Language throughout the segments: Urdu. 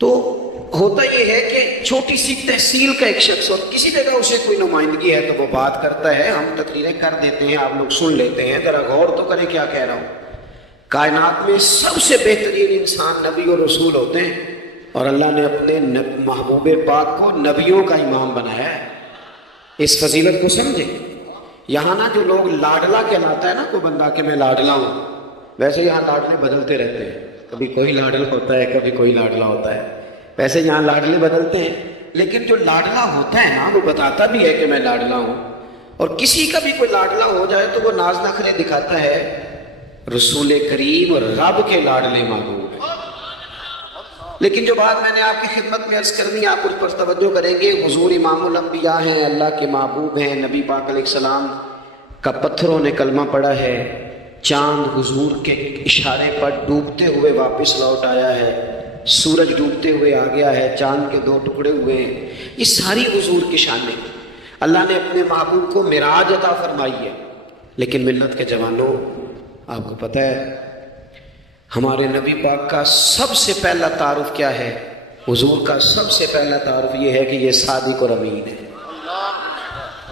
تو ہوتا یہ ہے کہ چھوٹی سی تحصیل کا ایک شخص اور کسی جگہ اسے کوئی نمائندگی ہے تو وہ بات کرتا ہے، ہم تقریریں کر دیتے ہیں، آپ لوگ سن لیتے ہیں، ذرا غور تو کریں کیا کہہ رہا ہوں۔ کائنات میں سب سے بہترین انسان نبی اور رسول ہوتے ہیں، اور اللہ نے اپنے محبوب پاک کو نبیوں کا امام بنایا ہے۔ اس فضیلت کو سمجھے۔ یہاں نا جو لوگ لاڈلا کہلاتا ہے نا کوئی بندہ کہ میں لاڈلا ہوں، ویسے یہاں لاڈلے بدلتے رہتے ہیں، کبھی کوئی لاڈلا ہوتا ہے کبھی کوئی لاڈلا ہوتا ہے، ویسے یہاں لاڈلے بدلتے ہیں، لیکن جو لاڈلا ہوتا ہے نا وہ بتاتا بھی ہے کہ میں لاڈلا ہوں۔ اور کسی کا بھی کوئی لاڈلا ہو جائے تو وہ ناز نخرے دکھاتا ہے، رسول کریم اور رب کے لاڈلے محبوب ہیں۔ لیکن جو بات میں نے آپ کی خدمت میں عرض کرنی ہے، آپ اس پر توجہ کریں گے۔ حضور امام الانبیاء ہیں، اللہ کے محبوب ہیں، نبی پاک علیہ السلام کا پتھروں نے کلمہ پڑھا ہے، چاند حضور کے اشارے پر ڈوبتے ہوئے واپس لوٹ آیا ہے، سورج ڈوبتے ہوئے آ گیا ہے، چاند کے 2 ٹکڑے ہوئے ہیں، یہ ساری حضور کی شانیں۔ اللہ نے اپنے محبوب کو معراج عطا فرمائی ہے۔ لیکن ملت کے جوانوں، آپ کو پتہ ہے ہمارے نبی پاک کا سب سے پہلا تعارف کیا ہے؟ حضور کا سب سے پہلا تعارف یہ ہے کہ یہ صادق اور امین ہے،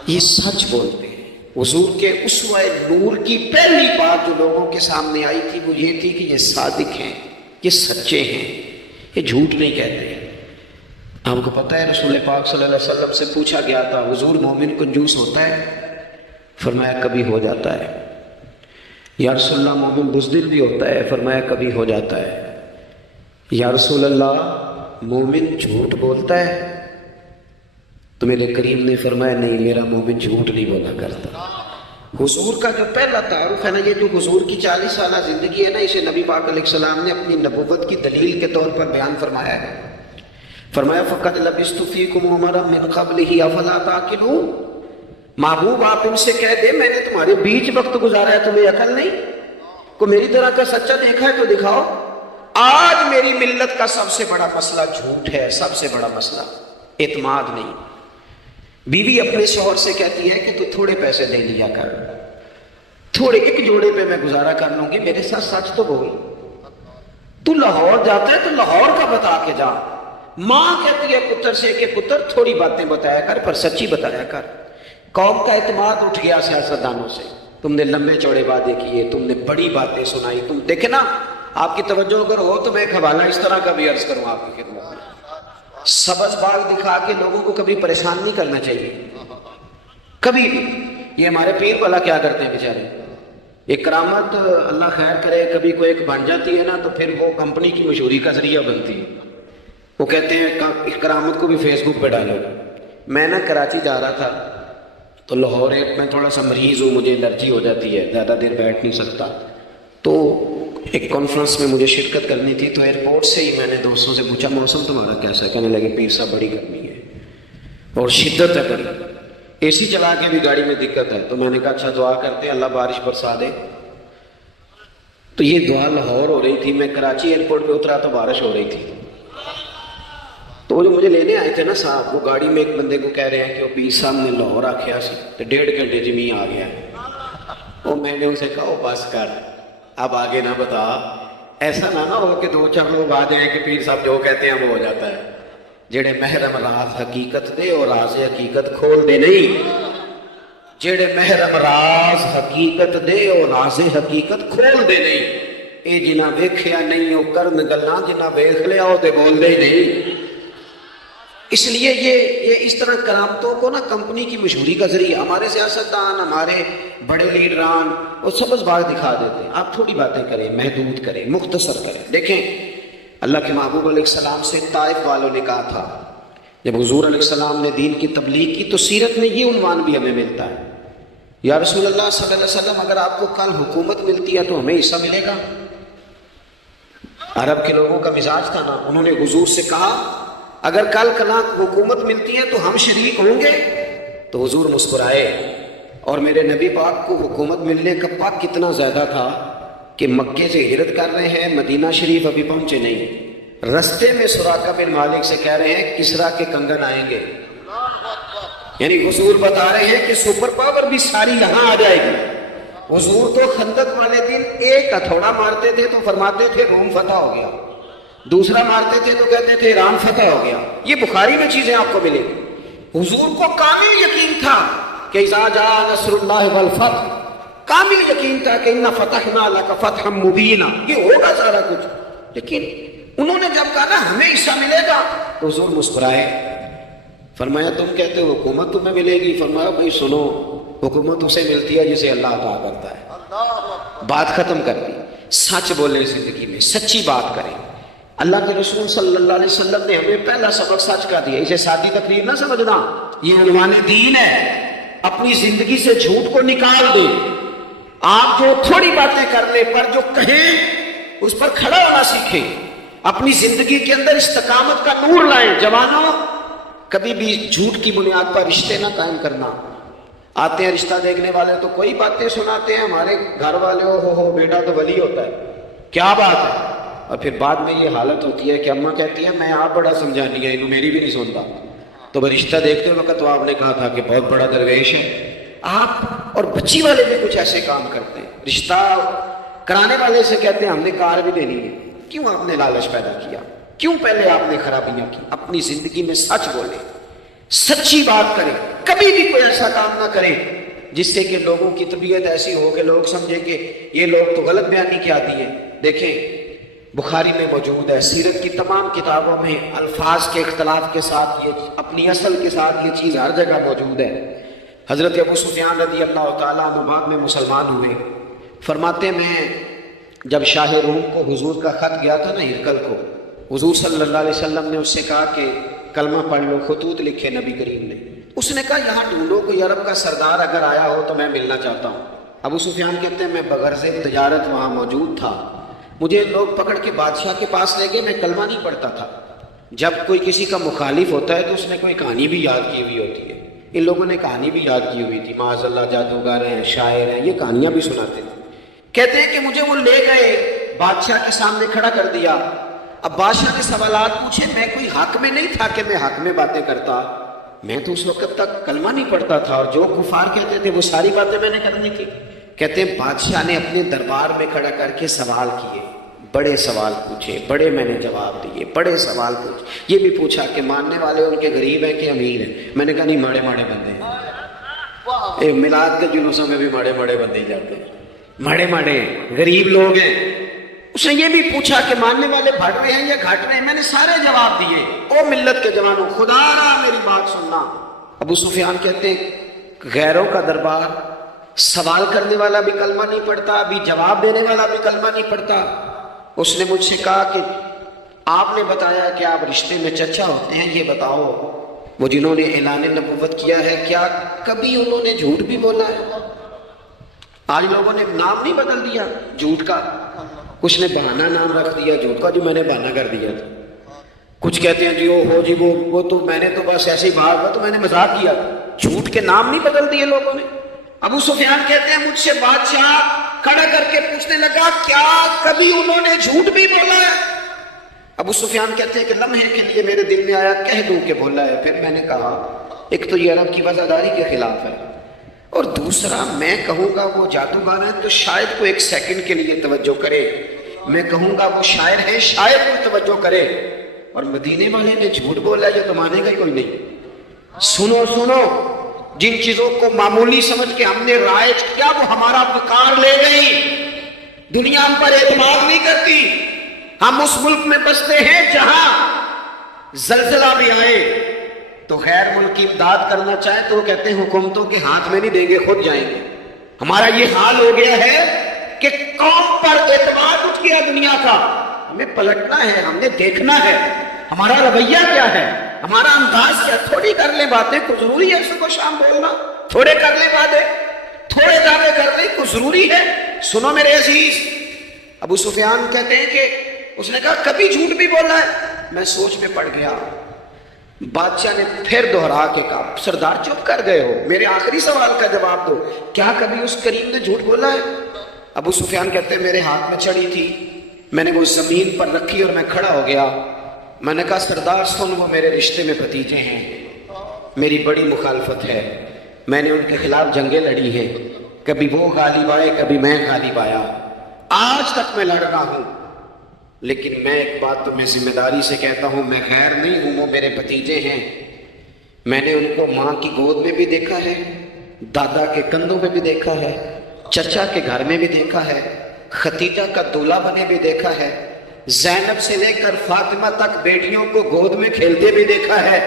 یہ سچ بولتے ہیں۔ حضور کے اسوہ نور کی پہلی بات جو لوگوں کے سامنے آئی تھی وہ یہ تھی کہ یہ صادق ہیں، یہ سچے ہیں، یہ جھوٹ نہیں کہتے ہیں۔ آپ کو پتہ ہے رسول پاک صلی اللہ علیہ وسلم سے پوچھا گیا تھا، حضور مومن کنجوس ہوتا ہے؟ فرمایا کبھی ہو جاتا ہے۔ یا رسول اللہ مومن بزدل بھی ہوتا ہے؟ فرمایا کبھی ہو جاتا ہے۔ یا رسول اللہ مومن جھوٹ بولتا ہے؟ تو میرے کریم نے فرمایا نہیں، میرا مومن جھوٹ نہیں بولا کرتا۔ حضور کا جو پہلا تعارف ہے نا، یہ جو حضور کی 40 سالہ زندگی ہے نا، اسے نبی پاک علیہ السلام نے اپنی نبوت کی دلیل کے طور پر بیان فرمایا ہے۔ فرمایا فَقَدْ لَبِثْتُ فِيكُمْ عُمَرًا مِّن قَبْلِهِ أَفَلَا تَعْقِلُونَ۔ محبوب آپ ان سے کہہ دے میں نے تمہارے بیچ وقت گزارا ہے، تمہیں عقل نہیں؟ کو میری طرح کا سچا دیکھا ہے تو دکھاؤ۔ آج میری ملت کا سب سے بڑا مسئلہ جھوٹ ہے، سب سے بڑا مسئلہ اعتماد نہیں۔ بیوی اپنے شوہر سے کہتی ہے کہ تو تھوڑے پیسے دے لیا کر، تھوڑے ایک جوڑے پہ میں گزارا کر لوں گی، میرے ساتھ سچ تو بول۔ تو لاہور جاتا ہے تو لاہور کا بتا کے جا۔ ماں کہتی ہے پتر سے کہ پتر تھوڑی باتیں بتایا کر پر سچی بتایا کر۔ قوم کا اعتماد اٹھ گیا سیاستدانوں سے، تم نے لمبے چوڑے وعدے کیے، تم نے بڑی باتیں سنائی۔ تم دیکھیں نا، آپ کی توجہ اگر ہو تو میں ایک حوالہ اس طرح کا بھی عرض کروں آپ کی خدمت میں۔ سبز باغ دکھا کے لوگوں کو کبھی پریشان نہیں کرنا چاہیے، کبھی بھی۔ یہ ہمارے پیر بھلا کیا کرتے ہیں بیچارے، ایک کرامت اللہ خیر کرے کبھی کوئی ایک بن جاتی ہے نا تو پھر وہ کمپنی کی مشہوری کا ذریعہ بنتی ہے۔ وہ کہتے ہیں اس کرامت کو بھی فیس بک پہ ڈالو۔ میں نا کراچی جا رہا تھا تو لاہور میں تھوڑا سا مریض ہوں، مجھے الرجی ہو جاتی ہے، زیادہ دیر بیٹھ نہیں سکتا، تو ایک کانفرنس میں مجھے شرکت کرنی تھی۔ تو ایئرپورٹ سے ہی میں نے دوستوں سے پوچھا موسم تمہارا کیسا ہے؟ کہنے لگے پیر صاحب بڑی گرمی ہے اور شدت ہے بڑی، اے سی چلا کے بھی گاڑی میں دقت ہے۔ تو میں نے کہا اچھا دعا کرتے اللہ بارش برسا دے۔ تو یہ دعا لاہور ہو رہی تھی، میں کراچی ایئرپورٹ پہ اترا تو بارش ہو رہی تھی۔ تو وہ جو مجھے لینے آئے تھے نا صاحب، وہ گاڑی میں ایک بندے کو کہہ رہے ہیں کہ وہ پیر صاحب نے لاہور آکھیا سی تو 1.5 گھنٹے جمی آ گیا ہے۔ وہ میں نے ان سے کہا بس کر، اب آگے نہ بتا، ایسا نہ ہو کہ 2-4 لوگ آ جائیں کہ پیر صاحب جو کہتے ہیں وہ ہو جاتا ہے۔ جڑے محرم راز حقیقت دے اور راز حقیقت کھول دے نہیں، جڑے محرم راز حقیقت دے اور راز حقیقت کھول دے نہیں۔ اے جنہ ویکھیا نہیں وہ کرن گلاں، جنہ ویکھ لیا وہ تے بول دے نہیں۔ اس لیے یہ اس طرح کرامتوں کو نا کمپنی کی مشہوری کا ذریعہ، ہمارے سیاستدان، ہمارے بڑے لیڈران وہ سبز باغ دکھا دیتے ہیں۔ آپ تھوڑی باتیں کریں، محدود کریں، مختصر کریں۔ دیکھیں اللہ کے محبوب علیہ السلام سے طائف والوں نے کہا تھا، جب حضور علیہ السلام نے دین کی تبلیغ کی تو سیرت میں یہ عنوان بھی ہمیں ملتا ہے، یا رسول اللہ صلی اللہ علیہ وسلم اگر آپ کو کل حکومت ملتی ہے تو ہمیں حصہ ملے گا۔ عرب کے لوگوں کا مزاج تھا نا، انہوں نے حضور سے کہا اگر کل حکومت ملتی ہے تو ہم شریک ہوں گے۔ تو حضور مسکرائے، اور میرے نبی پاک کو حکومت ملنے کا پاک کتنا زیادہ تھا کہ مکے سے ہجرت کر رہے ہیں، مدینہ شریف ابھی پہنچے نہیں، رستے میں سراقہ بن مالک سے کہہ رہے ہیں کسرا کے کنگن آئیں گے۔ یعنی حضور بتا رہے ہیں کہ سپر پاور بھی ساری یہاں آ جائے گی۔ حضور تو خندق والے دن ایک ہتھوڑا مارتے تھے تو فرماتے تھے روم فتح ہو گیا، دوسرا مارتے تھے تو کہتے تھے ایران فتح ہو گیا. یہ بخاری میں چیزیں آپ کو ملے گی. حضور کو کامل یقین تھا کہ اذا جاء نصر اللہ والفتح، کامل یقین تھا کہ انا فتحنا لک فتحا مبینا، یہ ہوگا سارا کچھ. لیکن انہوں نے جب کہا نا ہمیں حصہ ملے گا تو حضور مسکرائے. فرمایا تم کہتے ہو حکومت تمہیں ملے گی. فرمایا بھائی سنو، حکومت اسے ملتی ہے جسے اللہ عطا کرتا ہے. بات ختم کر دی. سچ بولے زندگی میں، سچی بات کریں. اللہ کے رسول صلی اللہ علیہ وسلم نے ہمیں پہلا سبق سچ کا دیا. اسے سادی تقریر نہ سمجھنا، یہ عنوان دین ہے. اپنی زندگی سے جھوٹ کو نکال دیں. آپ جو تھوڑی باتیں کر لیں پر جو کہیں اس پر کھڑا ہونا سیکھیں. اپنی زندگی کے اندر استقامت کا نور لائیں. جوانوں، کبھی بھی جھوٹ کی بنیاد پر رشتے نہ قائم کرنا. آتے ہیں رشتہ دیکھنے والے تو کوئی باتیں سناتے ہیں، ہمارے گھر والے ہو بیٹا تو ولی ہوتا ہے، کیا بات ہے. اور پھر بعد میں یہ حالت ہوتی ہے کہ اماں کہتی ہے میں آپ بڑا سمجھانی ہے، انہوں میری بھی نہیں سنتا. تو وہ رشتہ دیکھتے وقت تو آپ نے کہا تھا کہ بہت بڑا درویش ہے. آپ اور بچی والے بھی کچھ ایسے کام کرتے ہیں. رشتہ کرانے والے سے کہتے ہیں ہم نے کار بھی دینی ہے. کیوں آپ نے لالچ پیدا کیا؟ کیوں پہلے آپ نے خرابیاں کی؟ اپنی زندگی میں سچ بولیں، سچی بات کریں. کبھی بھی کوئی ایسا کام نہ کریں جس سے کہ لوگوں کی طبیعت ایسی ہو کہ لوگ سمجھیں کہ یہ لوگ تو غلط بیانی کے عادی ہیں. دیکھیں بخاری میں موجود ہے، سیرت کی تمام کتابوں میں الفاظ کے اختلاف کے ساتھ یہ اپنی اصل کے ساتھ یہ چیز ہر جگہ موجود ہے. حضرت ابو سفیان رضی اللہ تعالیٰ عنہ بعد میں مسلمان ہوئے. فرماتے میں جب شاہ روم کو حضور کا خط گیا تھا نا ہرقل کو، حضور صلی اللہ علیہ وسلم نے اس سے کہا کہ کلمہ پڑھ لو. خطوط لکھے نبی کریم نے. اس نے کہا یہاں ڈھونڈو کوئی عرب کا سردار اگر آیا ہو تو میں ملنا چاہتا ہوں. ابو سفیان کہتے ہیں میں بغرض تجارت وہاں موجود تھا. مجھے لوگ پکڑ کے بادشاہ کے پاس لے گئے. میں کلمہ نہیں پڑھتا تھا. جب کوئی کسی کا مخالف ہوتا ہے تو اس نے کوئی کہانی بھی یاد کی ہوئی ہوتی ہے. ان لوگوں نے کہانی بھی یاد کی ہوئی تھی، معاذ اللہ جادوگر ہیں، شاعر ہیں، یہ کہانیاں بھی سناتے تھے. کہتے ہیں کہ مجھے وہ لے گئے، بادشاہ کے سامنے کھڑا کر دیا. اب بادشاہ نے سوالات پوچھے. میں کوئی حق میں نہیں تھا کہ میں حق میں باتیں کرتا. میں تو اس وقت تک کلمہ نہیں پڑھتا تھا اور جو کفار کہتے تھے وہ ساری باتیں میں نے کرنی تھی. کہتے ہیں بادشاہ نے اپنے دربار میں کھڑا کر کے سوال کیے، بڑے سوال پوچھے، بڑے میں نے جواب دیے. بڑے سوال پوچھے. یہ بھی پوچھا کہ ماننے والے ان کے غریب ہیں کہ امیر ہیں. میں نے کہا نہیں، ماڑے ماڑے بندے ہیں. میلاد کے جلوسوں میں بھی ماڑے ماڑے بندے ہی جاتے ہیں، ماڑے ماڑے غریب لوگ ہیں. اس نے یہ بھی پوچھا کہ ماننے والے بڑھ رہے ہیں یا گھٹ رہے ہیں. میں نے سارے جواب دیے. او ملت کے جوانوں، خدا را میری بات سننا. ابو سفیان کہتے ہیں غیروں کا دربار، سوال کرنے والا بھی کلمہ نہیں پڑھتا، ابھی جواب دینے والا بھی کلمہ نہیں پڑھتا. اس نے مجھ سے کہا کہ آپ نے بتایا کہ آپ رشتے میں چچا ہوتے ہیں، یہ بتاؤ وہ جنہوں نے اعلان نبوت کیا ہے کیا کبھی انہوں نے جھوٹ بھی بولا ہے؟ آج لوگوں نے نام نہیں بدل دیا جھوٹ کا. کچھ نے بہانہ نام رکھ دیا جھوٹ کا، جو میں نے بہانہ کر دیا تھا. کچھ کہتے ہیں جی ہو جی وہ تو میں نے تو بس ایسے ہی بھاگ ہوا تو میں نے مذاق کیا. جھوٹ کے نام نہیں بدل دیے لوگوں نے. ابو سفیان کہتے ہیں مجھ سے بادشاہ کھڑا کر کے پوچھنے لگا کیا کبھی انہوں نے جھوٹ بھی بولا ہے؟ ابو سفیان کہتے ہیں کہ لمحے کے لیے میرے دل میں آیا کہہ دوں کہ بولا ہے. پھر میں نے کہا ایک تو یہ عرب کی وفاداری کے خلاف ہے، اور دوسرا میں کہوں گا وہ جادوگر ہے تو شاید کو ایک سیکنڈ کے لیے توجہ کرے. میں کہوں گا وہ شاعر ہے، شاید کو توجہ کرے. اور مدینے والے نے جھوٹ بولا یہ تو مانے گا ہی کوئی نہیں. سنو سنو، جن چیزوں کو معمولی سمجھ کے ہم نے رائج کیا وہ ہمارا وقار لے گئی. دنیا ہم پر اعتماد نہیں کرتی. ہم اس ملک میں بستے ہیں جہاں زلزلہ بھی آئے تو غیر ملکی امداد کرنا چاہے تو وہ کہتے ہیں حکومتوں کے ہاتھ میں نہیں دیں گے، خود جائیں گے. ہمارا یہ حال ہو گیا ہے کہ قوم پر اعتماد اٹھ گیا دنیا کا. ہمیں پلٹنا ہے، ہم نے دیکھنا ہے ہمارا رویہ کیا ہے، ہمارا انداز کیا. تھوڑی کر لیں باتیں، کو ضروری ہے صبح شام بولنا؟ تھوڑے کر لیں باتیں، تھوڑے دعوے کر لیں، کو ضروری ہے؟ سنو میرے عزیز، ابو سفیان کہتے ہیں کہ اس نے کہا کبھی جھوٹ بھی بولا ہے. میں سوچ میں پڑ گیا. بادشاہ نے پھر دوہرا کے کہا سردار چپ کر گئے ہو، میرے آخری سوال کا جواب دو، کیا کبھی اس کریم نے جھوٹ بولا ہے؟ ابو سفیان کہتے ہیں میرے ہاتھ میں چھڑی تھی، میں نے وہ زمین پر رکھی اور میں کھڑا ہو گیا. میں نے کہا سردار سن، وہ میرے رشتے میں بھتیجے ہیں، میری بڑی مخالفت ہے، میں نے ان کے خلاف جنگیں لڑی ہیں، کبھی وہ غالب آئے کبھی میں غالب آیا، آج تک میں لڑ رہا ہوں. لیکن میں ایک بات تمہیں ذمہ داری سے کہتا ہوں، میں غیر نہیں ہوں، وہ میرے بھتیجے ہیں۔ میں نے ان کو ماں کی گود میں بھی دیکھا ہے، دادا کے کندھوں میں بھی دیکھا ہے، چچا کے گھر میں بھی دیکھا ہے، ختیجہ کا دولہا بنے بھی دیکھا ہے، زینب سے لے کر فاطمہ تک بیٹیوں کو گود میں کھیلتے بھی دیکھا ہے،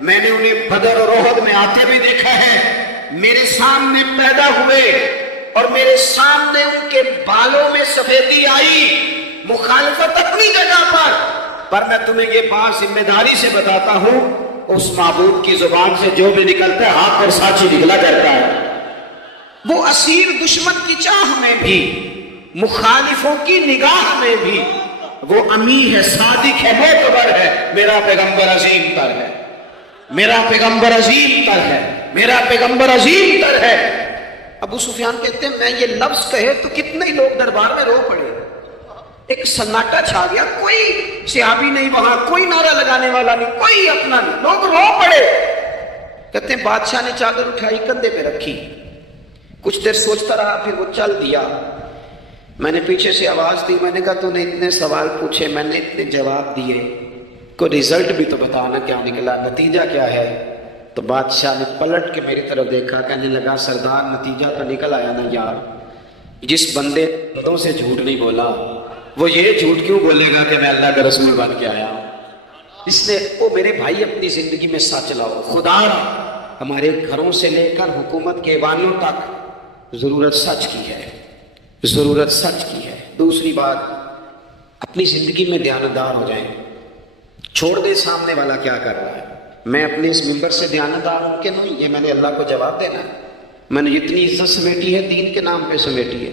میں نے انہیں بدر اور احد میں آتے بھی دیکھا ہے، میرے سامنے پیدا ہوئے اور میرے سامنے ان کے بالوں میں سفیدی آئی، مخالفت اپنی جگہ پر میں تمہیں یہ بات ذمہ داری سے بتاتا ہوں، اس معبود کی زبان سے جو بھی نکلتا ہے حق اور سچ نکلا کرتا ہے۔ وہ اسیر دشمن کی چاہ میں بھی، مخالفوں کی نگاہ میں بھی وہ امی ہے، صادق ہے، معتبر ہے، میرا پیغمبر عظیم تر ہے، میرا پیغمبر عظیم تر ہے، میرا پیغمبر عظیم تر ہے۔ ابو سفیان کہتے ہیں میں یہ لفظ کہے تو کتنے ہی لوگ دربار میں رو پڑے، ایک سناٹا چھا گیا، کوئی صحابی نہیں وہاں، کوئی نعرہ لگانے والا نہیں، کوئی اپنا نہیں، لوگ رو پڑے۔ کہتے ہیں بادشاہ نے چادر اٹھائی، کندھے پہ رکھی، کچھ دیر سوچتا رہا، پھر وہ چل دیا۔ میں نے پیچھے سے آواز دی، میں نے کہا تو نے اتنے سوال پوچھے، میں نے اتنے جواب دیے، کوئی رزلٹ بھی تو بتانا کیا نکلا، نتیجہ کیا ہے؟ تو بادشاہ نے پلٹ کے میری طرف دیکھا، کہنے لگا سردار نتیجہ تو نکل آیا نا یار، جس بندے بدوں سے جھوٹ نہیں بولا وہ یہ جھوٹ کیوں بولے گا کہ میں اللہ کا رسول بن کے آیا ہوں؟ اس نے وہ میرے بھائی اپنی زندگی میں سچ لاؤ، خدا ہمارے گھروں سے لے کر حکومت کے ایوانوں تک ضرورت سچ کی ہے، ضرورت سچ کی ہے۔ دوسری بات، اپنی زندگی میں دیانتدار ہو جائیں، چھوڑ دے سامنے والا کیا کر رہا ہے۔ میں اپنے اس ممبر سے دیانتدار ہوں کہ نہیں، یہ میں نے اللہ کو جواب دینا ہے۔ میں نے جتنی عزت سمیٹی ہے دین کے نام پہ سمیٹی ہے،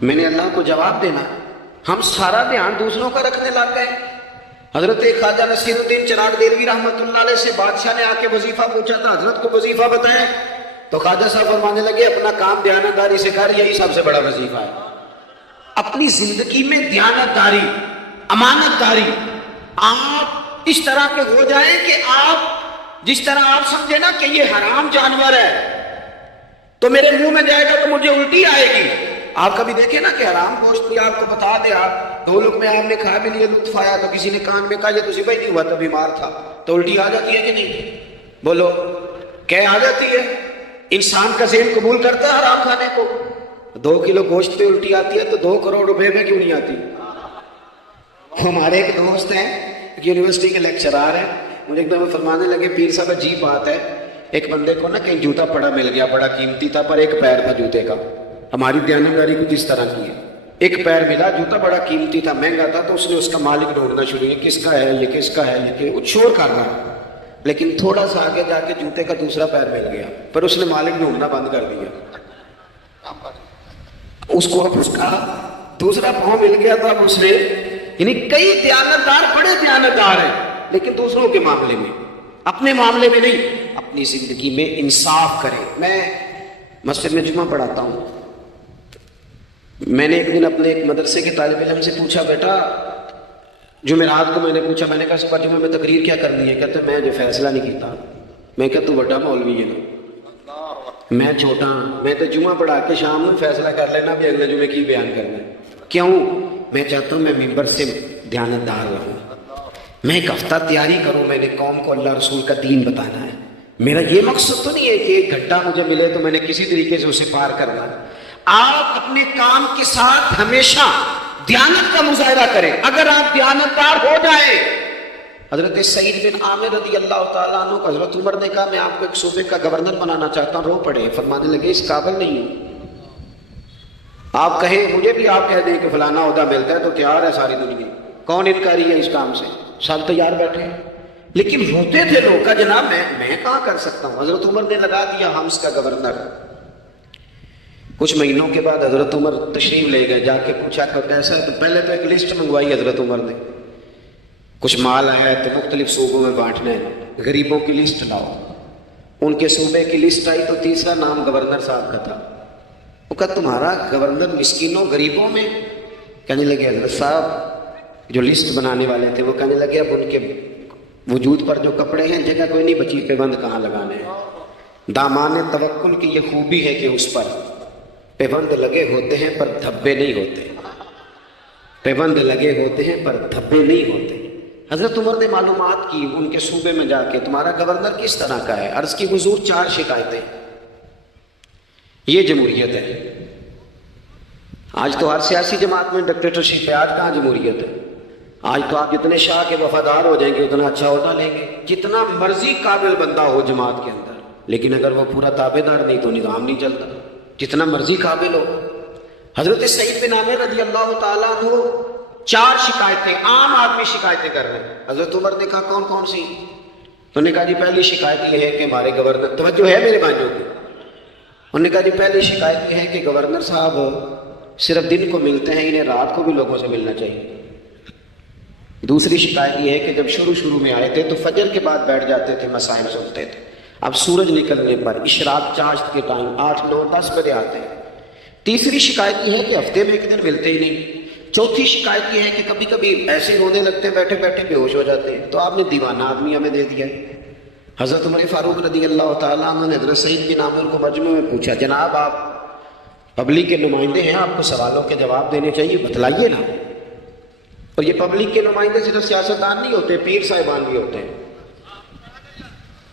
میں نے اللہ کو جواب دینا ہے۔ ہم سارا دھیان دوسروں کا رکھنے لگ گئے۔ حضرت خواجہ نصیر الدین چراغ دہلوی رحمۃ اللہ علیہ سے بادشاہ نے آ کے وظیفہ پوچھا تھا، حضرت کو وظیفہ بتائیں، تو خواجہ صاحب فرمانے لگے اپنا کام دیانتداری سے کر، یہی سب سے بڑا وظیفہ ہے۔ اپنی زندگی میں دیانتداری، امانت داری، آپ اس طرح کے ہو جائیں کہ آپ جس طرح آپ سمجھے نا کہ یہ حرام جانور ہے تو میرے منہ میں جائے گا تو مجھے الٹی آئے گی۔ آپ کبھی دیکھیں نا کہ حرام گوشت بھی آپ کو بتا دے، آپ دو لوگ میں آپ نے کھا بھی لیا، لطف آیا، تو کسی نے کان میں کہا یہ تجھے بھائی نہیں ہوا تو بیمار تھا، تو الٹی آ جاتی ہے کہ نہیں؟ بولو کہ آ جاتی ہے؟ انسان کا ذہن قبول کرتا ہے حرام کھانے کو؟ 2 کلو گوشت پہ الٹی آتی ہے تو 2 کروڑ روپے میں کیوں نہیں آتی؟ ہمارے ایک دوست ہیں، ایک یونیورسٹی کے لیکچرار ہیں، مجھے ایک دم فرمانے لگے پیر صاحب عجیب بات ہے، ایک بندے کو نا کہیں جوتا پڑا مل گیا، بڑا قیمتی تھا، پر ایک پیر تھا جوتے کا۔ ہماری دیانتداری کچھ اس طرح کی ہے، ایک پیر ملا، جوتا بڑا قیمتی تھا، مہنگا تھا، تو اس نے اس کا مالک ڈھونڈنا شروع کیا، کس کا ہے یہ، کس کا ہے یہ، وہ شور کر رہا ہے، لیکن تھوڑا سا آگے جا کے جوتے کا دوسرا پیر مل گیا، پر اس نے مالک ڈھونڈنا بند کر دیا۔ اس کو اب اس کا دوسرا پاؤں مل گیا تھا، اس نے یعنی کئی دیانتدار بڑے دیانتدار ہیں لیکن دوسروں کے معاملے میں، اپنے معاملے میں نہیں۔ اپنی زندگی میں انصاف کریں۔ میں مسجد میں جمعہ پڑھاتا ہوں، میں نے ایک دن اپنے ایک مدرسے کے طالب علم سے پوچھا، بیٹا جمعرات کو میں نے پوچھا، میں نے کہا صبح جمعہ میں تقریر کیا کرنی ہے؟ کہتے میں جو فیصلہ نہیں کیتا۔ میں کہتا تو بڑا مولوی ہے نا، میں چھوٹا ہوں، میں تو جمعہ پڑھا کے شام میں فیصلہ کر لینا بھی اگلے جمعے کی بیان کرنا ہے۔ کیوں؟ میں چاہتا ہوں میں ممبر سے دیانتدار رہوں، میں ایک ہفتہ تیاری کروں، میں نے قوم کو اللہ رسول کا دین بتانا ہے۔ میرا یہ مقصد تو نہیں ہے کہ 1 گھنٹہ مجھے ملے تو میں نے کسی طریقے سے اسے پار کرنا ہے۔ آپ اپنے کام کے ساتھ ہمیشہ دیانت کا مظاہرہ کریں۔ اگر آپ دیانتدار ہو جائیں، حضرت سعید بن عامر رضی اللہ تعالیٰ عنہ کو حضرت عمر نے کہا میں آپ کو ایک صوبے کا گورنر بنانا چاہتا ہوں، رو پڑے، فرمانے لگے اس قابل نہیں ہوں۔ آپ کہیں مجھے بھی آپ کہہ دیں کہ فلانا عہدہ ملتا ہے تو تیار ہے ساری دنیا، کون انکاری ہے اس کام سے؟ سب تیار بیٹھے ہیں، لیکن ہوتے تھے لوگ کا جناب میں کہاں کر سکتا ہوں۔ حضرت عمر نے لگا دیا حمص کا گورنر۔ کچھ مہینوں کے بعد حضرت عمر تشریف لے گئے، جا کے پوچھا کہ کیسا ہے؟ تو پہلے تو ایک لسٹ منگوائی حضرت عمر نے، کچھ مال آیا ہے تو مختلف صوبوں میں بانٹنا ہے، غریبوں کی لسٹ لاؤ۔ ان کے صوبے کی لسٹ آئی تو تیسرا نام گورنر صاحب کا تھا۔ وہ کہا تمہارا گورنر مسکینوں غریبوں میں؟ کہنے لگے حضرت صاحب جو لسٹ بنانے والے تھے وہ کہنے لگے اب ان کے وجود پر جو کپڑے ہیں جگہ کوئی نہیں بچی، پیوند کہاں لگانے ہیں؟ دامان توکل کی یہ خوبی ہے کہ اس پر پیوند لگے ہوتے ہیں پر دھبے نہیں ہوتے، پیبند لگے ہوتے ہیں پر دھبے نہیں ہوتے۔ حضرت عمر نے معلومات کی ان کے صوبے میں جا کے، تمہارا گورنر کس طرح کا ہے؟ عرض کی حضور 4 شکایتیں۔ یہ جمہوریت ہے؟ آج تو ہر سیاسی جماعت میں ڈکٹیٹرشپ ہے، آج کہاں جمہوریت ہے؟ آج تو آپ جتنے شاہ کے وفادار ہو جائیں گے اتنا اچھا عہدہ لیں گے، جتنا مرضی قابل بندہ ہو جماعت کے اندر، لیکن اگر وہ پورا تابع دار نہیں تو نظام نہیں چلتا، جتنا مرضی قابل ہو۔ حضرت سعید بن عامر رضی اللہ تعالیٰ عنہ 4 شکایتیں، عام آدمی شکایتیں کر رہے ہیں۔ حضرت عمر نے کہا کون کون سی؟ تو نے کہا جی پہلی شکایت یہ ہے کہ ہمارے گورنر، توجہ ہے میرے بھائیوں کی، انہوں نے کہا جی پہلی شکایت یہ ہے کہ گورنر صاحب صرف دن کو ملتے ہیں، انہیں رات کو بھی لوگوں سے ملنا چاہیے۔ دوسری شکایت یہ ہے کہ جب شروع میں آئے تھے تو فجر کے بعد بیٹھ جاتے تھے، مسائل سنتے تھے، اب سورج نکلنے پر اشراق چاشت کے ٹائم 8، 9، 10 بجے آتے ہیں۔ تیسری شکایت یہ ہے کہ ہفتے میں ایک دن ملتے ہی نہیں۔ چوتھی شکایت یہ ہے کہ کبھی کبھی ایسے رونے لگتے بیٹھے بیٹھے بے ہوش ہو جاتے ہیں، تو آپ نے دیوانہ آدمی ہمیں دے دیا۔ حضرت عمر فاروق رضی اللہ تعالیٰ عنہ نے حضرت سعید بن عامر کو مجمع میں پوچھا، جناب آپ پبلک کے نمائندے ہیں، آپ کو سوالوں کے جواب دینے چاہیے، بتلائیے نا۔ اور یہ پبلک کے نمائندے صرف سیاستدان نہیں ہوتے، پیر صاحبان بھی ہوتے ہیں،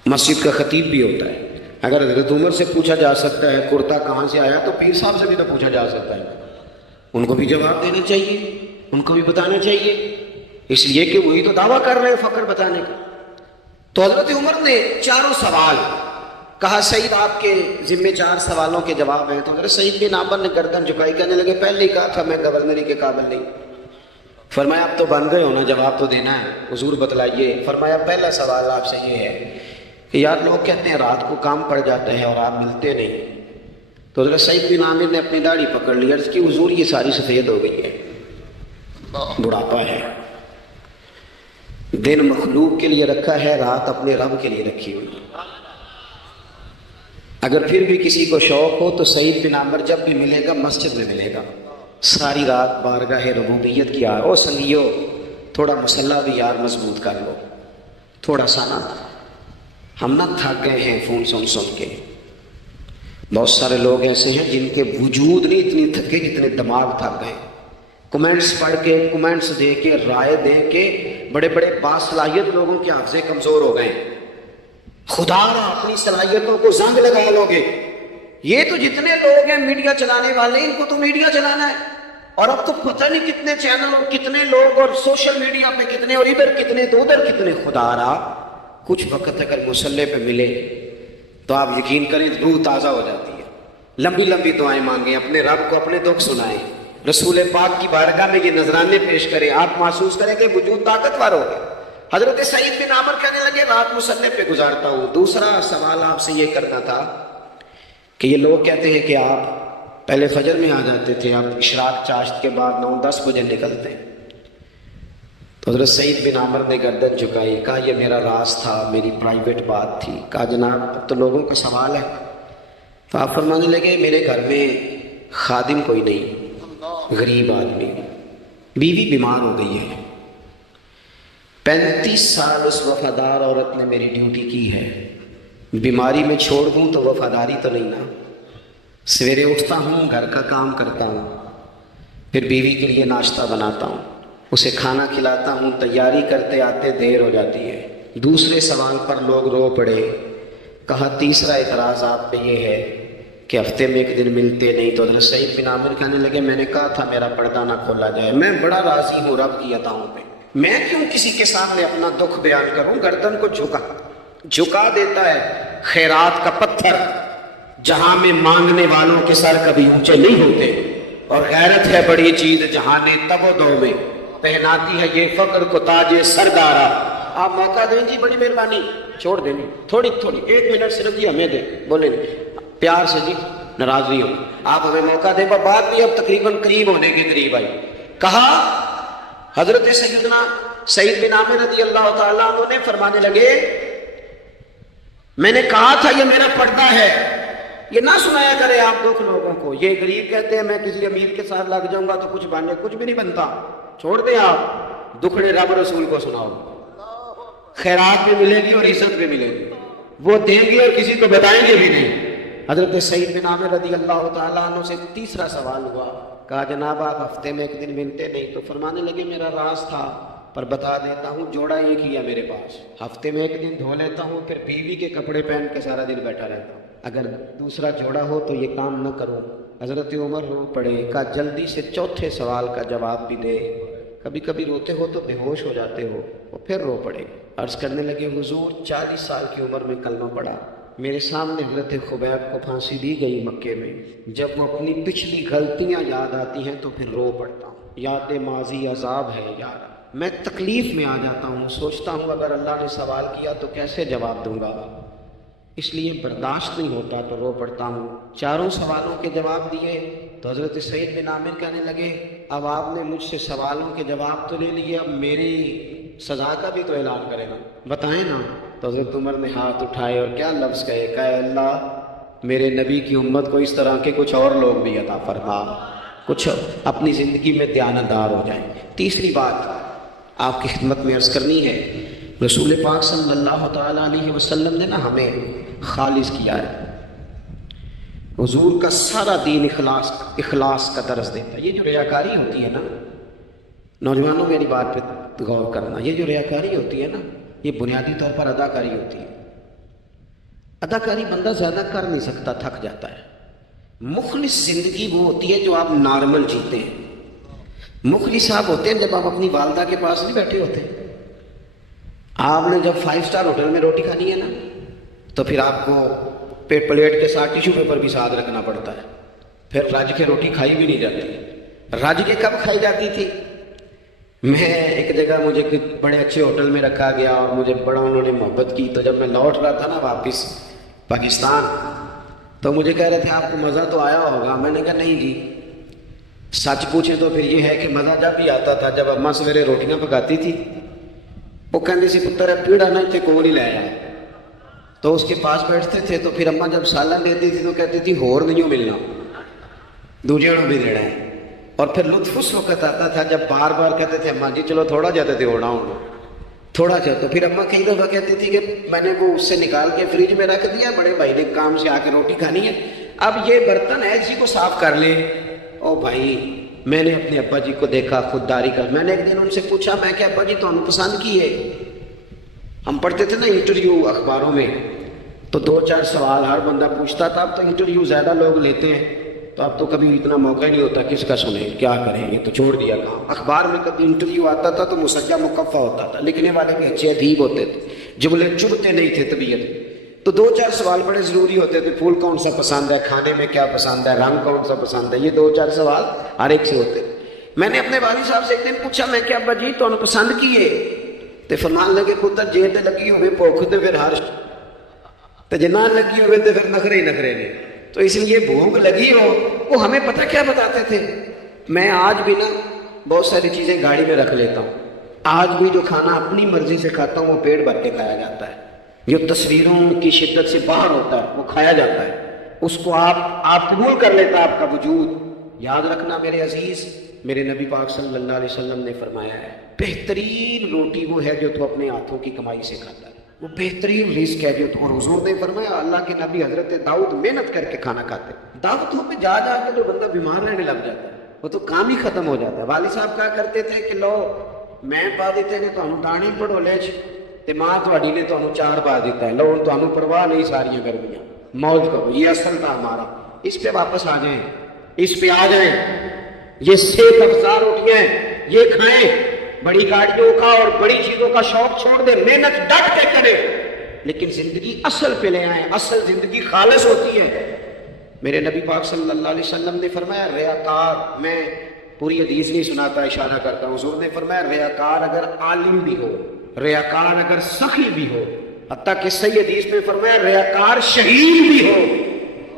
مسجد کا خطیب بھی ہوتا ہے۔ اگر حضرت عمر سے پوچھا جا سکتا ہے کرتا کہاں سے آیا، تو پیر صاحب سے بھی تو پوچھا جا سکتا ہے، ان کو بھی جواب دینا چاہیے، ان کو بھی بتانا چاہیے، اس لیے کہ وہی تو دعویٰ کر رہے ہیں فقر بتانے کا۔ تو حضرت عمر نے 4 سوال کہا، سعید آپ کے ذمے 4 سوالوں کے جواب ہیں۔ تو حضرت سعید بن عامر نے گردن جھکائی، کہنے لگے پہلے ہی کہا تھا میں گورنری کے قابل نہیں۔ فرمایا اب تو بن گئے ہو نا، جواب تو دینا ہے، حضور بتلائیے۔ فرمایا پہلا سوال آپ سے یہ ہے کہ یار لوگ کہتے ہیں رات کو کام پڑ جاتا ہے اور آپ ملتے نہیں۔ تو حضرت سعید بن عامر نے اپنی داڑھی پکڑ لی، عرض کی حضور یہ ساری سفید ہو گئی ہے، بڑھاپا ہے، دن مخلوق کے لیے رکھا ہے، رات اپنے رب کے لیے رکھی ہوئی۔ اگر پھر بھی کسی کو شوق ہو تو سعید بن عامر جب بھی ملے گا مسجد میں ملے گا، ساری رات بارگاہ ربوبیت کی او سنگیو تھوڑا مسلح بھی یار مضبوط کر لو، تھوڑا سا نا، ہم نہ تھک گئے ہیں فون سن کے۔ بہت سارے لوگ ایسے ہیں جن کے وجود نہیں اتنی تھکے جتنے دماغ تھک گئے، کمنٹس پڑھ کے، کمنٹس دے کے، رائے دے کے، بڑے بڑے باصلاحیت لوگوں کے حافظے کمزور ہو گئے۔ خدا را اپنی صلاحیتوں کو زنگ لگا لو گے۔ یہ تو جتنے لوگ ہیں میڈیا چلانے والے، ان کو تو میڈیا چلانا ہے، اور اب تو پتہ نہیں کتنے چینل اور کتنے لوگ اور سوشل میڈیا پہ کتنے، اور ادھر کتنے تو ادھر کتنے۔ خدا را کچھ وقت اگر مصلے پہ ملے تو آپ یقین کریں روح تازہ ہو جاتی ہے، لمبی لمبی دعائیں مانگیں، اپنے رب کو اپنے دکھ سنائیں، رسول پاک کی بارگاہ میں یہ نذرانے پیش کریں، آپ محسوس کریں کہ وجود طاقتور ہو گیا۔ حضرت سعید بن عامر کہنے لگے رات مصلے پہ گزارتا ہوں۔ دوسرا سوال آپ سے یہ کرنا تھا کہ یہ لوگ کہتے ہیں کہ آپ پہلے فجر میں آ جاتے تھے، آپ اشراق چاشت کے بعد 9-10 بجے نکلتے ہیں۔ تو حضرت سعید بن عامر نے گردن جھکائی، کہا یہ میرا راز تھا، میری پرائیویٹ بات تھی۔ کہا جناب اب تو لوگوں کا سوال ہے۔ تو آپ فرمانے لگے میرے گھر میں خادم کوئی نہیں، غریب آدمی، بیوی بیمار ہو گئی ہے، 35 سال اس وفادار عورت نے میری ڈیوٹی کی ہے، بیماری میں چھوڑ دوں تو وفاداری تو نہیں نا۔ سویرے اٹھتا ہوں، گھر کا کام کرتا ہوں، پھر بیوی کے لیے ناشتہ بناتا ہوں، اسے کھانا کھلاتا ہوں، تیاری کرتے آتے دیر ہو جاتی ہے۔ دوسرے سوال پر لوگ رو پڑے۔ کہا تیسرا اعتراض آپ پہ یہ ہے کہ ہفتے میں ایک دن ملتے نہیں۔ تو حضرت سعید بن عامر کہنے لگے میں نے کہا تھا میرا پردہ نہ کھولا جائے، میں بڑا راضی ہوں رب کی عطاؤں پہ، میں کیوں کسی کے سامنے اپنا دکھ بیان کروں؟ گردن کو جھکا دیتا ہے خیرات کا پتھر، جہاں میں مانگنے والوں کے سر کبھی اونچے نہیں ہوتے، اور غیرت ہے بڑی چیز جہاں نے تب و دو میں پہناتی ہے یہ فقر کو تاج سردارا۔ آپ موقع دیں جی، بڑی مہربانی، چھوڑ دیں تھوڑی 1 منٹ صرف جی ہمیں دیں، بولیں پیار سے جی، ناراض نہیں ہو، آپ ہمیں موقع دیں۔ بات بھی اب تقریباً قریب ہونے کے قریب آئی۔ کہا حضرت سیدنا سعید بن عامر رضی اللہ تعالیٰ عنہ نے فرمانے لگے میں نے کہا تھا یہ میرا پردہ ہے، یہ نہ سنایا کرے آپ دکھ لوگوں کو۔ یہ غریب کہتے ہیں میں کسی امیر کے ساتھ لگ جاؤں گا تو کچھ بھی نہیں بنتا، چھوڑ دیں آپ، دکھڑے رب رسول کو سناؤ، خیرات بھی ملے گی اور عزت بھی ملے گی، وہ دیں گے اور کسی کو بتائیں گے بھی نہیں۔ حضرت سعید بن عامر رضی اللہ تعالیٰ عنہ سے تیسرا سوال ہوا، کہا جناب آپ ہفتے میں ایک دن ملتے نہیں، تو فرمانے لگے میرا راز تھا پر بتا دیتا ہوں، جوڑا ایک ہی ہے میرے پاس، ہفتے میں ایک دن دھو لیتا ہوں، پھر بیوی کے کپڑے پہن کے سارا دن بیٹھا رہتا ہوں، اگر دوسرا جوڑا ہو تو یہ کام نہ کروں۔ حضرت عمر رو پڑے، کہا جلدی سے چوتھے سوال کا جواب بھی دے، کبھی کبھی روتے ہو تو بے ہوش ہو جاتے ہو۔ وہ پھر رو پڑے، عرض کرنے لگے حضور 40 سال کی عمر میں کلمہ پڑھا، میرے سامنے حضرت خبیب کو پھانسی دی گئی مکے میں، جب وہ اپنی پچھلی غلطیاں یاد آتی ہیں تو پھر رو پڑتا ہوں، یاد ماضی عذاب ہے یار، میں تکلیف میں آ جاتا ہوں، سوچتا ہوں اگر اللہ نے سوال کیا تو کیسے جواب دوں گا، اس لیے برداشت نہیں ہوتا تو رو پڑتا ہوں۔ چاروں سوالوں کے جواب دیے تو حضرت سعید بن عامر کہنے لگے اب آپ نے مجھ سے سوالوں کے جواب تو لے لیے، اب میری سزا کا بھی تو اعلان کرے گا، بتائیں نا۔ تو حضرت عمر نے ہاتھ اٹھائے اور کیا لفظ کہے، کہ اللہ میرے نبی کی امت کو اس طرح کے کچھ اور لوگ بھی عطا فرما، کچھ اپنی زندگی میں دیانتدار ہو جائیں۔ تیسری بات آپ کی خدمت میں عرض کرنی ہے، رسول پاک صلی اللہ تعالیٰ علیہ وسلم نے ہمیں خالص کیا ہے، حضور کا سارا دین اخلاص کا درس دیتا ہے۔ یہ جو ریاکاری ہوتی ہے نا، نوجوانوں میری بات پہ غور کرنا، یہ جو ریاکاری ہوتی ہے نا، یہ بنیادی طور پر اداکاری ہوتی ہے۔ اداکاری بندہ زیادہ کر نہیں سکتا، تھک جاتا ہے۔ مخلص زندگی وہ ہوتی ہے جو آپ نارمل جیتے ہیں۔ مخلص آپ ہوتے ہیں جب آپ اپنی والدہ کے پاس نہیں بیٹھے ہوتے، آپ نے جب 5 اسٹار ہوٹل میں روٹی کھانی ہے نا تو پھر آپ کو پلیٹ کے ساتھ ٹیشو پیپر بھی ساتھ رکھنا پڑتا ہے، پھر رج کے روٹی کھائی بھی نہیں جاتی۔ رج کے کب کھائی جاتی تھی؟ میں ایک جگہ مجھے بڑے اچھے ہوٹل میں رکھا گیا اور مجھے بڑا انہوں نے محبت کی، تو جب میں لوٹ رہا تھا نا واپس پاکستان تو مجھے کہہ رہے تھے آپ کو مزہ تو آیا ہوگا، میں نے کہا نہیں جی، سچ پوچھیں تو پھر یہ ہے کہ مزہ جب بھی آتا تھا جب اماں سویرے روٹیاں پکاتی تھی، وہ کہندی سی پتر ہے پیڑا نہ تے کول ہی لے آیا، تو اس کے پاس بیٹھتے تھے، تو پھر اماں جب سالن دیتی تھی تو کہتی تھی ہور نہیں ملنا، دوجے نوں بھی دینا ہے۔ اور پھر لطف اس وقت آتا تھا جب بار بار کہتے تھے اماں جی چلو تھوڑا جاتے تھے ہونا ہونا تھوڑا جا، تو پھر اماں کئی دفعہ کہتی تھی کہ میں نے وہ اس سے نکال کے فریج میں رکھ دیا، بڑے بھائی نے کام سے آ کے روٹی کھانی ہے، اب یہ برتن ہے اسی کو صاف کر لے۔ او بھائی میں نے اپنے ابا جی کو دیکھا خودداری کر، میں نے ایک دن ان سے پوچھا، میں کہ ابا جی تو ہمیں پسند کی ہے، ہم پڑھتے تھے نا انٹرویو اخباروں میں تو 2-4 سوال ہر بندہ پوچھتا تھا، اب تو انٹرویو زیادہ لوگ لیتے ہیں تو اب تو کبھی اتنا موقع نہیں ہوتا کس کا سنیں کیا کریں، یہ تو چھوڑ دیا کام۔ اخبار میں کبھی انٹرویو آتا تھا تو مسجع مقفع ہوتا تھا، لکھنے والے بھی اچھے ادیب ہوتے تھے، جملے چڑھتے نہیں تھے طبیعت، تو 2-4 سوال بڑے ضروری ہوتے تھے، پھول کون سا پسند ہے، کھانے میں کیا پسند ہے، رنگ کون سا پسند ہے، یہ 2-4 سوال ہر ایک سے ہوتے۔ میں نے اپنے والد صاحب سے ایک دن پوچھا، میں کہ ابا جی تو انہوں پسند کیے، تو فرمان لگے پتر جے تے لگی ہوئے بھوک تے پھر ہر تے جے نہ لگی ہوئے تے پھر نخرے ہی نخرے نے، تو اس لیے بھوک لگی ہو، وہ ہمیں پتہ کیا بتاتے تھے۔ میں آج بھی نا بہت ساری چیزیں گاڑی میں رکھ لیتا ہوں، آج بھی جو کھانا اپنی مرضی سے کھاتا ہوں وہ پیٹ بھر کے کھایا جاتا ہے، جو تصویروں کی شدت سے باہر ہوتا ہے وہ کھایا جاتا ہے، اس کو آپ قبول کر لیتا آپ کا وجود۔ یاد رکھنا میرے عزیز، میرے نبی پاک صلی اللہ علیہ وسلم نے فرمایا ہے بہترین روٹی وہ ہے جو تو اپنے ہاتھوں کی کمائی سے کھاتا ہے، وہ بہترین رزق ہے جو تو، اور حضور نے فرمایا اللہ کے نبی حضرت داؤد محنت کر کے کھانا کھاتے، دعوتوں پہ جا جا کے جو بندہ بیمار رہنے لگ جاتا ہے وہ تو کام ہی ختم ہو جاتا ہے۔ والد صاحب کہا کرتے تھے کہ لو میں پا دیتے نے تانوں ٹانی پڑھولے چ تے ماں تہاڈی نے تانوں 4 پا دیتا ہے، لو ہن تانوں پرواہ نہیں ساریاں گرمیاں، موج کرو، یہ اصل تھا ہمارا، اس پہ واپس آ جائیں، اس پہ آ جائیں، یہ صحت افزا روٹیاں ہیں یہ کھائیں، بڑی گاڑیوں کا اور بڑی چیزوں کا شوق چھوڑ دیں، محنت ڈٹ کے کریں، لیکن زندگی اصل پہ لے آئیں، اصل زندگی خالص ہوتی ہے۔ میرے نبی پاک صلی اللہ علیہ وسلم نے فرمایا ریاکار، میں پوری حدیث نہیں سناتا اشارہ کرتا ہوں، حضور نے فرمایا ریاکار اگر عالم بھی ہو، ریاکار اگر سخی بھی ہو، حتیٰ کہ صحیح حدیث میں فرمایا ریاکار شہید بھی ہو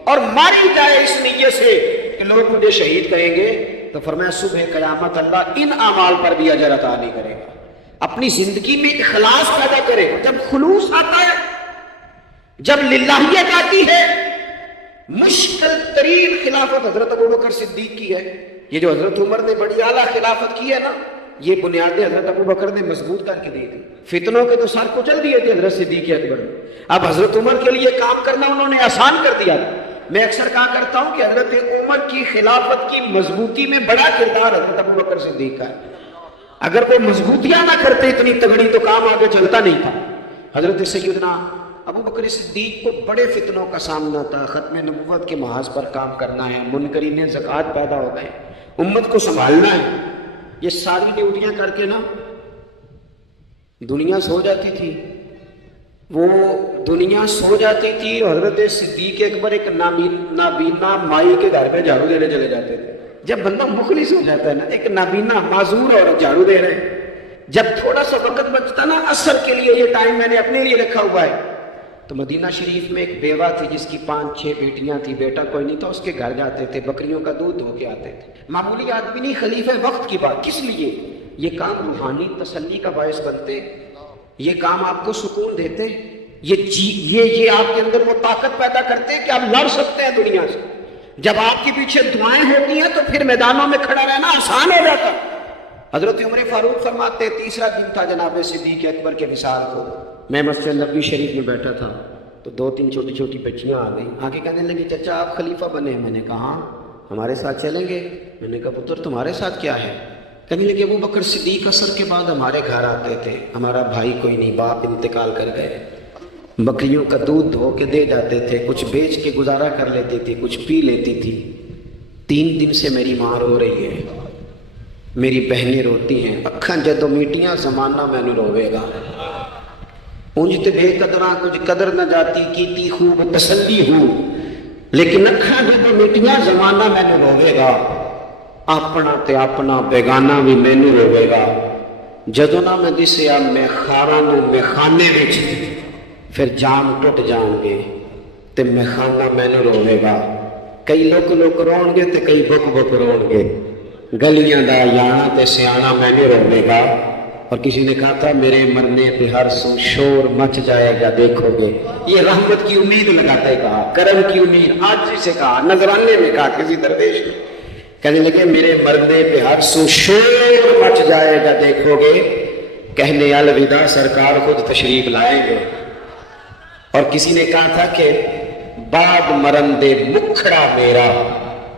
اور ماری جائے اس نیت سے کہ لوگ مجھے شہید کہیں گے، تو فرمایا صبح قیامت اللہ ان اعمال پر بھی اجر عطا نہیں کرے گا۔ اپنی زندگی میں اخلاص پیدا کرے، جب خلوص آتا ہے، جب للہیت آتی ہے، مشکل ترین خلافت حضرت ابوبکر صدیق کی ہے، یہ جو حضرت عمر نے بڑی اعلیٰ خلافت کی ہے نا، یہ بنیادیں حضرت ابوبکر نے مضبوط کر کے دی تھی، فتنوں کے تو سر کچل دیے تھے حضرت صدیق اکبر نے، اب حضرت عمر کے لیے کام کرنا انہوں نے آسان کر دیا، میں اکثر کہا کرتا ہوں کہ حضرت عمر کی خلافت کی مضبوطی میں بڑا کردار حضرت ابو بکر صدیق کا ہے. اگر وہ مضبوطیاں نہ کرتے اتنی تگڑی تو کام آگے چلتا نہیں تھا. حضرت سیدنا ابو بکر صدیق کو بڑے فتنوں کا سامنا تھا. ختم نبوت کے محاذ پر کام کرنا ہے, منکرین زکوٰۃ پیدا ہو گئے, امت کو سنبھالنا ہے. یہ ساری ڈیوٹیاں کر کے نا دنیا سو جاتی تھی, وہ دنیا سو جاتی تھی اور حضرت صدیق اکبر ایک نابینا مائی کے گھر میں جھاڑو دینے چلے جاتے تھے. جب بندہ مخلص ہو جاتا ہے نا, ایک نابینا معذور اور جھاڑو دے رہے ہیں, جب تھوڑا سا وقت بچتا نا عصر کے لیے, یہ ٹائم میں نے اپنے لیے رکھا ہوا ہے. تو مدینہ شریف میں ایک بیوہ تھی جس کی 5-6 بیٹیاں تھی, بیٹا کوئی نہیں تھا, اس کے گھر جاتے تھے, بکریوں کا دودھ دھو کے آتے تھے. معمولی آدمی نہیں, خلیفہ وقت کی بات. کس لیے؟ یہ کام روحانی تسلی کا باعث بنتے, یہ کام آپ کو سکون دیتے, یہ آپ کے اندر وہ طاقت پیدا کرتے ہیں کہ آپ لڑ سکتے ہیں دنیا سے. جب آپ کے پیچھے دعائیں ہوتی ہیں تو پھر میدانوں میں کھڑا رہنا آسان ہو جاتا. حضرت عمر فاروق فرماتے تیسرا دن تھا جناب صدیق اکبر کے وصال کو, میں مسجد نبوی شریف میں بیٹھا تھا تو 2-3 چھوٹی چھوٹی بچیاں آ گئیں, آ کے کہنے لگی چچا آپ خلیفہ بنے ہیں. میں نے کہا ہمارے ساتھ چلیں گے. میں نے کہا پتر تمہارے ساتھ کیا ہے؟ کہنے لگے ابو بکر صدیق عصر کے بعد ہمارے گھر آتے تھے, ہمارا بھائی کوئی نہیں, باپ انتقال کر گئے, بکریوں کا دودھ دھو کے دے جاتے تھے, کچھ بیچ کے گزارا کر لیتی تھی, کچھ پی لیتی تھی. 3 دن سے میری ماں رو رہی ہے, میری بہنیں روتی ہیں, اکھاں جدو میٹیاں زمانہ مینو روے گا. اونج تے بے قدراں کچھ قدر نہ جاتی, کیتی خوب تسلی ہوں, لیکن اکھاں جدو میٹیاں زمانہ مینو روے گا. اپنا تے اپنا بیگانہ بھی مینو روے گا. جدو نہ میں دسیا میں خاراں نو میں خانے وچ, پھر جام ٹوٹ جان گے تے میں خانہ مینو روے گا. کئی لوک رون گے تے کئی بک رون گے, گلیاں دا یانا تے سیانا مینو روے گا. اور کسی نے کہا تھا میرے مرنے پہ ہر سو شور مچ جائے گا دیکھو گے. یہ رحمت کی امید لگاتا ہے, کہا کرم کی امید, آج سے کہا, نذرانے میں کہا کسی درویش نے. کہنے لگے میرے مرنے پہ ہر سو شور مچ جائے گا دیکھو گے, کہنے الوداع سرکار خود تشریف لائیں گے. اور کسی نے کہا تھا کہ بعد مرن دے مکھڑا میرا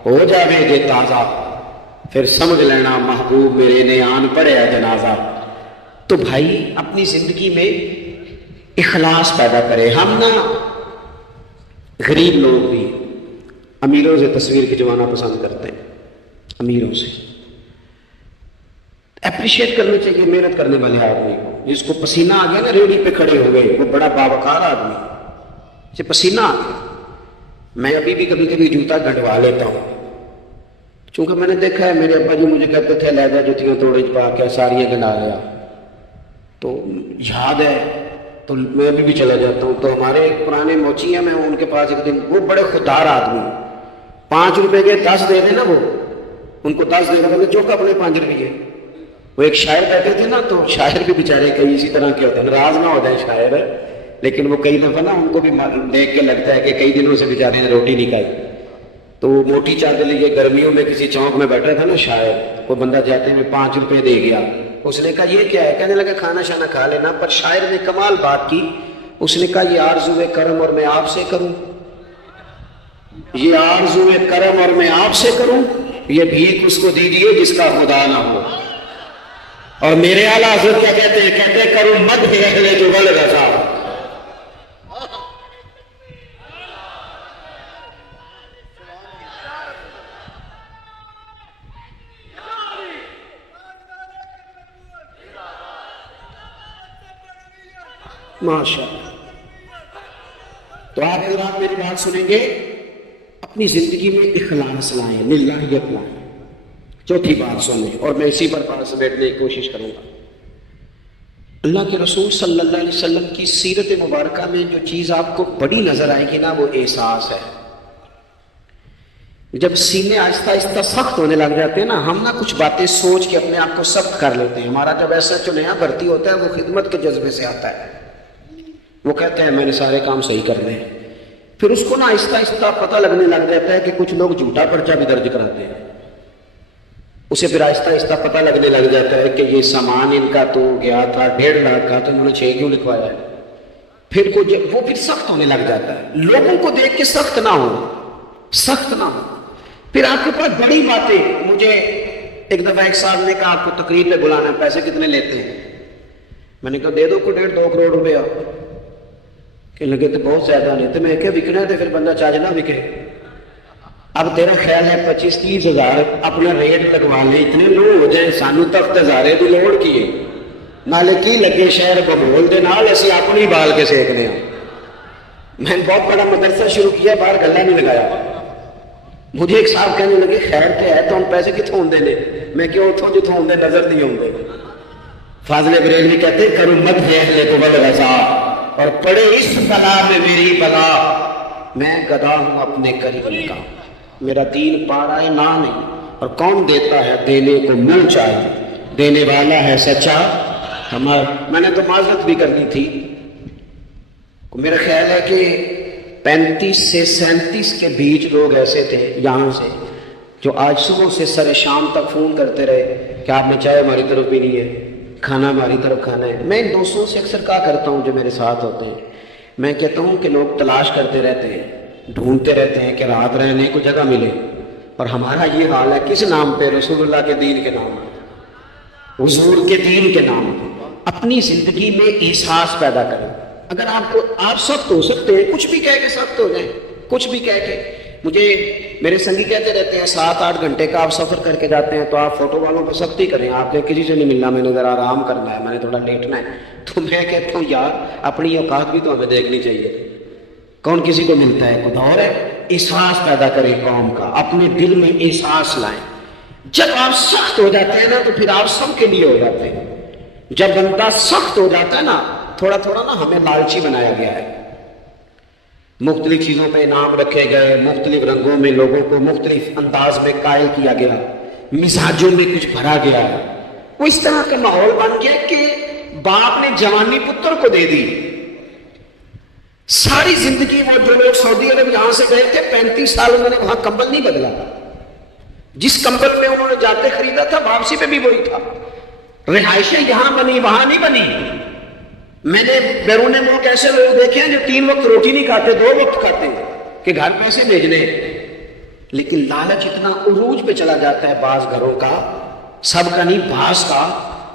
ہو جاوے گے تازہ, پھر سمجھ لینا محبوب میرے نے آن پڑیا جنازہ. تو بھائی اپنی زندگی میں اخلاص پیدا کرے. ہم نا غریب لوگ بھی امیروں سے تصویر کھنچوانا پسند کرتے ہیں, امیروں سے اپریشیٹ کرنا چاہیے محنت کرنے والے آدمی کو. جس کو پسینہ آ گیا نا ریڑھی پہ کھڑے ہو گئے, وہ بڑا باوقار آدمی, اسے پسینہ آ گیا. میں ابھی بھی کبھی کبھی جوتا گھٹوا لیتا ہوں, چونکہ میں نے دیکھا ہے میرے ابا جی مجھے کہتے تھے لے جا جوتیاں توڑے پا کے ساریاں گنڈا لیا, تو یاد ہے تو میں ابھی بھی چلا جاتا ہوں. تو ہمارے ایک پرانے موچی ہیں, میں ان کے پاس ایک دن, وہ بڑے خوددار آدمی, 5 روپے کے 10 دے دیں نا, وہ ان کو 10 دے دیں جو کہ اپنے 5 روپے. وہ ایک شاعر بیٹھے تھے نا, تو شاعر بھی بیچارے کئی اسی طرح کے ہوتے ہیں, ناراض نہ ہو جائیں شاعر, لیکن وہ کئی دفعہ نا ان کو بھی دیکھ کے لگتا ہے کہ کئی دنوں سے بیچارے نے روٹی نہیں کھائی. تو وہ موٹی چادر لیے گرمیوں میں کسی چوک میں بیٹھا تھا نا شاعر, کوئی بندہ جاتے میں 5 روپے دے گیا. اس نے کہا یہ کیا ہے؟ کہنے لگا کھانا شانا کھا لینا. پر شاعر نے کمال بات کی, اس نے کہا یہ آرزو کرم اور میں آپ سے کروں, یہ آرزو کرم اور میں آپ سے کروں, یہ بھیک اس کو دیجیے جس کا خدا نہ ہو. اور میرے اعلیٰ حضرت کیا کہتے ہیں؟ کہتے ہیں کروں مت بھی اگلے جو بل رضا. ماشاء اللہ. تو آپ حضرات میری بات سنیں گے, اپنی زندگی میں اخلاص لائیں, للہیت لائیں. چوتھی بات سنیں, اور میں اسی پر پاس بیٹھنے کی کوشش کروں گا. اللہ کے رسول صلی اللہ علیہ وسلم کی سیرت مبارکہ میں جو چیز آپ کو بڑی نظر آئے گی نا, وہ احساس ہے. جب سینے آہستہ آہستہ سخت ہونے لگ جاتے ہیں نا, ہم نا کچھ باتیں سوچ کے اپنے آپ کو سخت کر لیتے ہیں. ہمارا جب ایسا نیا بھرتی ہوتا ہے, وہ خدمت کے جذبے سے آتا ہے, وہ کہتے ہیں میں نے سارے کام صحیح کرنے ہیں. پھر اس کو نا آہستہ آہستہ پتہ لگنے لگ جاتا ہے کہ کچھ لوگ جھوٹا پرچہ بھی درج کراتے ہیں. اسے پھر آہستہ آہستہ پتہ لگنے لگ جاتا ہے کہ یہ سامان ان کا تو گیا تھا 1.5 لاکھ کا, تو انہوں نے 6 کیوں لکھوایا ہے. پھر وہ پھر سخت ہونے لگ جاتا ہے. لوگوں کو دیکھ کے سخت نہ ہو, سخت نہ ہو. پھر آپ کے پاس بڑی باتیں. مجھے ایک دفعہ ایک صاحب نے کہا آپ کو تقریر پہ بلانا ہے, پیسے کتنے لیتے ہیں؟ میں نے کہا دے دو کو 1.5-2 کروڑ روپیہ. کہ لگے تو بہت زیادہ نہیں. تو میں کہ وکنا ہے تو پھر بندہ چاج نہ وکے. اب تیرا خیال ہے 25-30 ہزار اپنا ریٹ لگوا لیں, اتنے لوگ ہو جائیں, سانو تخت ہزارے بھی لوڑ کیے نالے کی لگے شہر بھول دے نال اسی اپنی بال کے سیکنے ہیں. میں نے بہت بڑا مدرسہ شروع کیا, باہر گلا نہیں لگایا. مجھے ایک صاحب کہنے لگے خیر کیا ہے تو ہم پیسے کتوں ہوندے نے؟ میں کیوں اتوں جتوں ہوندے نظر نہیں ہوندے. فاضل بریلوی کہتے کرو مد ہے اہل قبل غزا, اور پڑے اس بلا میں میری بلا, میں گدا ہوں اپنے کریم کا, میرا دین پا رہا ہے نہ نہیں. اور کون دیتا ہے؟ دینے کو منہ چاہیے, دینے والا ہے سچا ہمارا. میں نے تو معذرت بھی کرنی تھی. میرا خیال ہے کہ 35 سے 37 کے بیچ لوگ ایسے تھے یہاں سے جو آج صبح سے سر شام تک فون کرتے رہے کہ آپ نے چائے ہماری طرف بھی نہیں ہے, کھانا ہماری طرف کھانا ہے. میں ان دوستوں سے اکثر کہا کرتا ہوں جو میرے ساتھ ہوتے ہیں, میں کہتا ہوں کہ لوگ تلاش کرتے رہتے ہیں, ڈھونڈتے رہتے ہیں کہ رات رہنے کو جگہ ملے, اور ہمارا یہ حال ہے کس نام پہ؟ رسول اللہ کے دین کے نام, حضور کے دین کے نام. اپنی زندگی میں احساس پیدا کریں. اگر آپ سخت ہو سکتے ہیں, کچھ بھی کہہ کے سخت ہو جائیں, کچھ بھی کہہ کے. مجھے میرے سنگی کہتے رہتے ہیں 7-8 گھنٹے کا آپ سفر کر کے جاتے ہیں تو آپ فوٹو والوں پہ سختی کریں, آپ کے کسی سے نہیں ملنا, میں نے ذرا آرام کرنا ہے, میں نے تھوڑا لیٹنا ہے. تو میں کہتا ہوں یار اپنی اوقات بھی تو ہمیں دیکھنی چاہیے. کون کسی کو ملتا ہے؟ خود اور ہے. احساس پیدا کریں قوم کا, اپنے دل میں احساس لائیں. جب آپ سخت ہو جاتے ہیں نا تو پھر آپ سب کے لیے ہو جاتے ہیں. جب بندہ سخت ہو جاتا ہے نا, تھوڑا تھوڑا نا ہمیں لالچی بنایا گیا ہے, مختلف چیزوں پہ انعام رکھے گئے, مختلف رنگوں میں لوگوں کو مختلف انداز میں قائل کیا گیا, مزاجوں میں کچھ بھرا گیا. وہ اس طرح کا ماحول بن گیا کہ باپ نے جوانی پتر کو دے دی. ساری زندگی وہ جو لوگ سعودی عرب یہاں سے گئے تھے 35 سال انہوں نے وہاں کمبل نہیں بدلا. جس کمبل میں انہوں نے جاتے خریدا تھا واپسی پہ بھی وہی تھا. رہائشیں یہاں بنی وہاں نہیں بنی. میں نے بیرون ملک ایسے لوگ دیکھے ہیں جو 3 وقت روٹی نہیں کھاتے, 2 وقت کھاتے ہیں کہ گھر پیسے بھیجنے. لیکن لالچ اتنا عروج پہ چلا جاتا ہے بعض گھروں کا, سب کا نہیں بعض کا,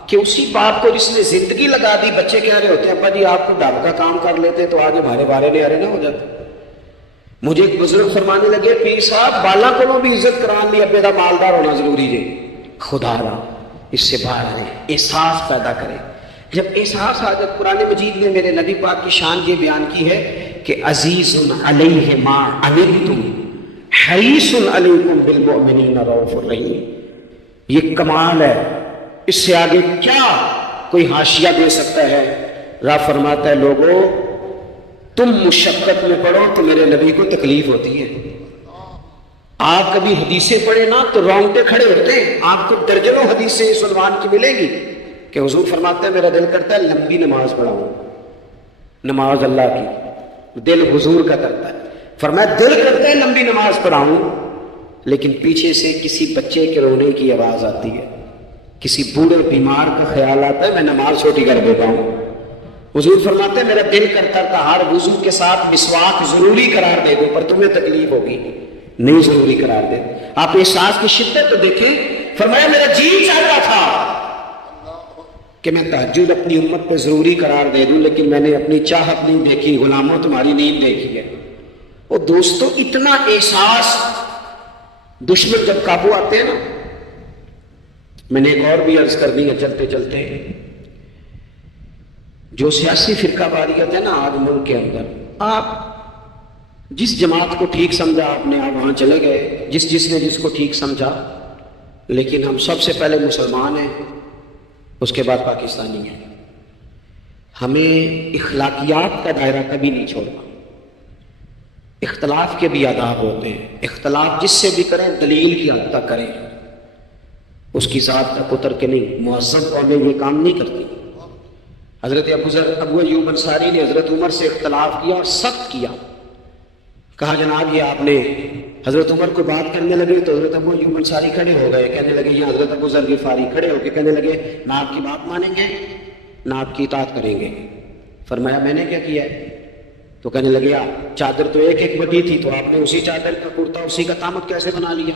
کہ اسی باپ کو جس نے زندگی لگا دی, بچے کہہ رہے ہوتے ہیں ابا جی آپ کو ڈب کا کام کر لیتے تو آگے بھارے بھارے نہارے نہ ہو جاتے. مجھے ایک بزرگ فرمانے لگے پیر صاحب بالا کو بھی عزت کران لی, ابے دا مالدار ہونا ضروری ہے. خدا را اس سے باہر آئے, احساس پیدا کرے. جب احساس آ جائے, قرآن مجید نے میرے نبی پاک کی شان یہ بیان کی ہے کہ عزیز علیہ ما عنتم حریص علیکم بالمؤمنین رؤوف الرحیم. یہ کمال ہے, اس سے آگے کیا کوئی حاشیہ دے سکتا ہے؟ رب فرماتا ہے لوگوں تم مشقت میں پڑو تو میرے نبی کو تکلیف ہوتی ہے. آپ کبھی حدیثیں پڑھیں نا تو رونگٹے کھڑے ہوتے ہیں. آپ کو درجنوں حدیثیں اس عنوان کی ملے گی کہ حضور فرماتے ہیں میرا دل کرتا ہے لمبی نماز پڑھاؤں, نماز اللہ کی, دل حضور کا کرتا ہے. فرمایا دل کرتا ہے لمبی نماز پڑھاؤں, لیکن پیچھے سے کسی بچے کے رونے کی آواز آتی ہے, کسی بوڑھے بیمار کا خیال آتا ہے, میں نماز چھوٹی کر دیتا ہوں. حضور فرماتے ہیں میرا دل کرتا تھا ہر وضو کے ساتھ مسواک ضروری قرار دے دو, پر تمہیں تکلیف ہوگی, نہیں ضروری قرار دے. آپ احساس کی شدت تو دیکھیں. فرمایا میرا جی چاہتا تھا کہ میں تہجد اپنی امت پہ ضروری قرار دے دوں, لیکن میں نے اپنی چاہت نہیں دیکھی, غلاموں تمہاری نیند دیکھی ہے. وہ دوستوں اتنا احساس, دشمن جب قابو آتے ہیں نا. میں نے ایک اور بھی عرض کر دی ہے چلتے چلتے, جو سیاسی فرقہ واریت ہے نا آج ملک کے اندر, آپ جس جماعت کو ٹھیک سمجھا آپ نے, آپ وہاں چلے گئے, جس نے جس کو ٹھیک سمجھا, لیکن ہم سب سے پہلے مسلمان ہیں, اس کے بعد پاکستانی ہیں. ہمیں اخلاقیات کا دائرہ کبھی نہیں چھوڑنا. اختلاف کے بھی آداب ہوتے ہیں, اختلاف جس سے بھی کریں دلیل کی حد تک کریں, اس کی ذات تک اتر کے نہیں. مہذب قومیں یہ کام نہیں کرتی. حضرت ابو ایوب انصاری نے حضرت عمر سے اختلاف کیا اور سخت کیا, کہا جناب یہ آپ نے, حضرت عمر کو بات کرنے لگے تو حضرت ابو ایوب انصاری کھڑے ہو گئے, کہنے لگے یہ حضرت ابو ذر غفاری کھڑے ہو کے کہنے لگے نہ آپ کی بات مانیں گے نہ آپ کی اطاعت کریں گے. فرمایا میں نے کیا کیا ہے؟ تو کہنے لگے چادر تو ایک ایک بٹی تھی، تو آپ نے اسی چادر کا کرتا اسی کا تامت کیسے بنا لیا؟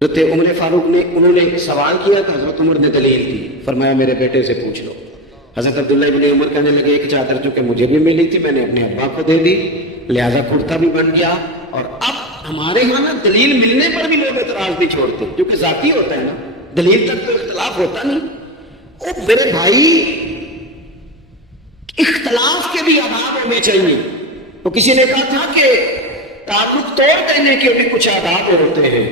حضرت عمر فاروق نے انہوں نے سوال کیا تو حضرت عمر نے دلیل دی، فرمایا میرے بیٹے سے پوچھ لو۔ حضرت عبداللہ ابن عمر کہنے لگے ایک چادر جو کہ مجھے بھی ملی تھی میں نے اپنے ابا کو دے دی، لہذا کرتا بھی بن گیا۔ اور اب ہمارے یہاں نا دلیل ملنے پر بھی لوگ اعتراض نہیں چھوڑتے، جو کہ ذاتی ہوتا ہے نا، دلیل تک تو اختلاف ہوتا نہیں۔ او میرے بھائی، اختلاف کے بھی آداب ہونے چاہیے۔ تو کسی نے کہا تھا کہ تعلق توڑ دینے کے بھی کچھ آداب ہوتے ہیں،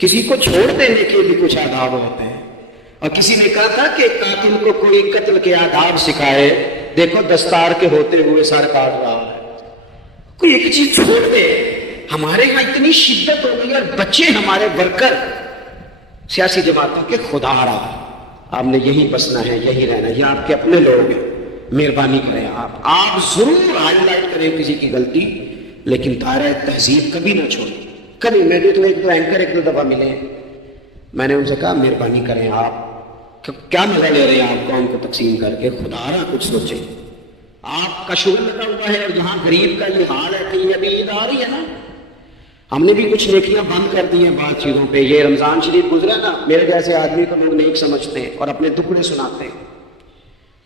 کسی کو چھوڑ دینے کے بھی کچھ آداب ہوتے ہیں، اور کسی نے کہا تھا کہ قاتل کو کوئی قتل کے آداب سکھائے، دیکھو دستار کے ہوتے ہوئے سر کاٹ رہا ہے، کوئی ایک چیز چھوڑ دے۔ ہمارے یہاں اتنی شدت ہو گئی اور بچے ہمارے ورکر سیاسی جماعتوں کے خدا رہا، آپ نے یہی بسنا ہے، یہی رہنا ہے، یہ آپ کے اپنے لوگ ہیں، مہربانی کریں آپ ضرور ہائی لائٹ کریں کسی کی غلطی، لیکن دائرہ تہذیب کبھی نہ چھوڑیں۔ کبھی میرے تو ایک دو اینکر ایک دو دفعہ ملے، میں نے ان سے کہا مہربانی کریں آپ کیا مزہ لے رہے ہیں آپ قوم کو تقسیم کر کے، خدا رہا کچھ سوچیں۔ آپ کا شغل لگا ہوا ہے اور یہاں غریب کا یہ حال ہے کہ یہ ابھی عید آ رہی ہے نا، ہم نے بھی کچھ نیکیاں بند کر دی ہیں بعض چیزوں پہ۔ یہ رمضان شریف گزرا نا، میرے جیسے آدمی کو لوگ نیک سمجھتے ہیں اور اپنے دکھڑے سناتے ہیں۔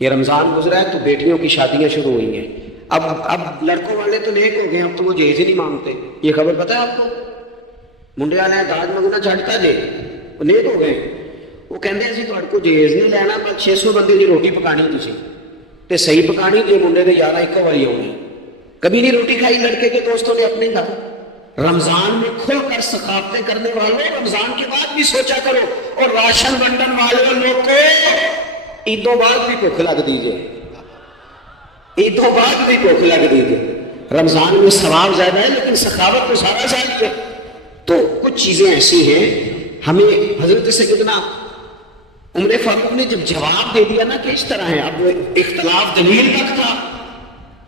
یہ رمضان گزرا ہے تو بیٹیوں کی شادیاں شروع ہوئی ہیں، اب لڑکوں والے تو نیک ہو گئے، اب تو وہ جہیز ہی نہیں مانگتے۔ یہ خبر پتہ ہے آپ کو؟ منڈے والے داج منگنا چھڈتا جے، وہ نیک ہو گئے، وہ کہندے اسی تہاڈے کو جہیز نہیں لینا، بس 600 بندے دی روٹی پکانی تسی تے صحیح پکانی جے منڈے دے 11 ایک واری ہونے۔ کبھی نہیں روٹی کھائی لڑکے کے دوستوں نے اپنے گھر؟ رمضان میں کھل کر ثقافتیں کرنے والوں رمضان کے بعد بھی سوچا کرو، اور راشن بنڈن والے لوگ کو عیدوں بعد بھی بھوک لگ دیجیے، عیدوں بعد بھی بھوک لگ دیجیے۔ رمضان میں ثواب زیادہ ہے لیکن سخاوت تو سارا زیادہ ہے۔ تو کچھ چیزیں ایسی ہیں ہمیں حضرت سیدنا عمر فاروق نے جب جواب دے دیا نا کہ اس طرح ہے، اب اختلاف دلیل تک تھا،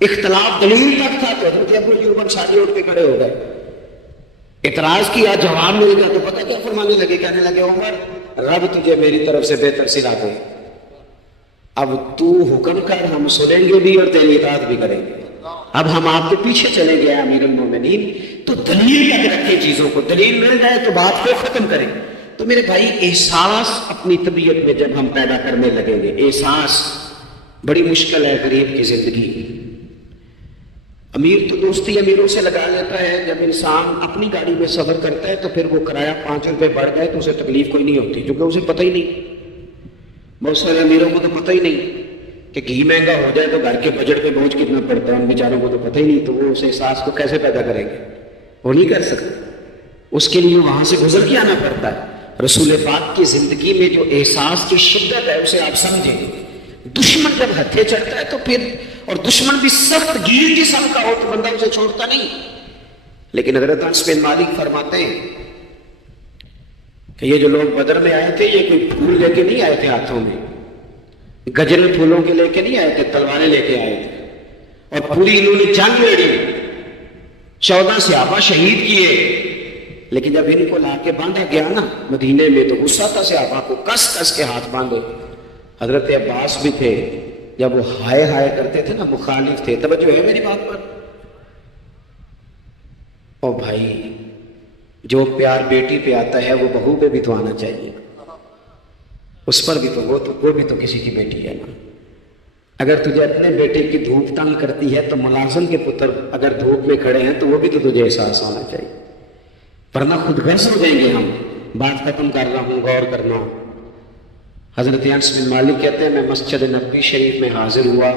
اختلاف دلیل تک تھا، تو حضرت ابو ایوب انصاری اٹھ کے کھڑے ہو گئے، اعتراض کیا، جواب مل گیا تو پتہ کیا فرمانے لگے، کہنے لگے عمر رب تجھے میری طرف سے بہتر سلا دے، اب تو حکم کر، ہم سنیں گے بھی اور تیری اطاعت بھی کریں گے، اب ہم آپ کے پیچھے چلیں گے امیر المومنین۔ تو دلیل تک رکھے چیزوں کو، دلیل مل جائے تو بات کو ختم کریں۔ تو میرے بھائی احساس اپنی طبیعت میں جب ہم پیدا کرنے لگیں گے، احساس بڑی مشکل ہے غریب کی زندگی۔ امیر تو دوستی امیروں سے لگا لیتا ہے، جب انسان اپنی گاڑی میں سفر کرتا ہے تو پھر وہ کرایہ 5 روپے بڑھ گئے تو اسے تکلیف کوئی نہیں ہوتی، کیونکہ اسے پتہ ہی نہیں۔ بہت سارے امیروں کو تو پتہ ہی نہیں کہ گھی مہنگا ہو جائے تو گھر کے بجٹ پہ بوجھ کتنا پڑتا ہے، ان بیچاروں کو تو پتہ ہی نہیں، تو وہ اس احساس کو کیسے پیدا کریں گے؟ وہ نہیں کر سکتے، اس کے لیے وہاں سے گزر کے آنا پڑتا ہے۔ رسول پاک کی زندگی میں جو احساس کی شدت ہے اسے آپ سمجھیں۔ دشمن جب ہتھے چڑھتا ہے تو پھر، اور دشمن بھی سخت گیر قسم کا ہو تو بندہ اسے چھوڑتا نہیں۔ لیکن حضرت انس بن مالک فرماتے ہیں کہ یہ جو لوگ بدر میں آئے تھے یہ کوئی پھول لے کے نہیں آئے تھے ہاتھوں میں، گجرے پھولوں کے لے کے نہیں آئے تھے، تلواریں لے کے آئے تھے، اور پوری انہوں نے جنگ لڑی، 14 صحابہ شہید کیے۔ لیکن جب ان کو لا کے باندھا گیا نا مدینے میں تو غصہ تھا صحابہ کو، کس کس کے ہاتھ باندھے۔ حضرت عباس بھی تھے، جب وہ ہائے ہائے کرتے تھے نا مخالف تھے، توجہ ہے میری بات پر؟ او بھائی، جو پیار بیٹی پہ آتا ہے وہ بہو پہ بھی تو آنا چاہیے، اس پر بھی تو وہ بھی تو کسی کی بیٹی ہے نا۔ اگر تجھے اپنے بیٹے کی دھوپ تنگ کرتی ہے تو ملازم کے پتر اگر دھوپ میں کھڑے ہیں تو وہ بھی تو تجھے احساس ہونا چاہیے، ورنہ خود غرض ہو جائیں گے ہم۔ بات ختم کر رہا ہوں، غور کرنا۔ حضرت انس بن مالک کہتے ہیں میں مسجد نبوی شریف میں حاضر ہوا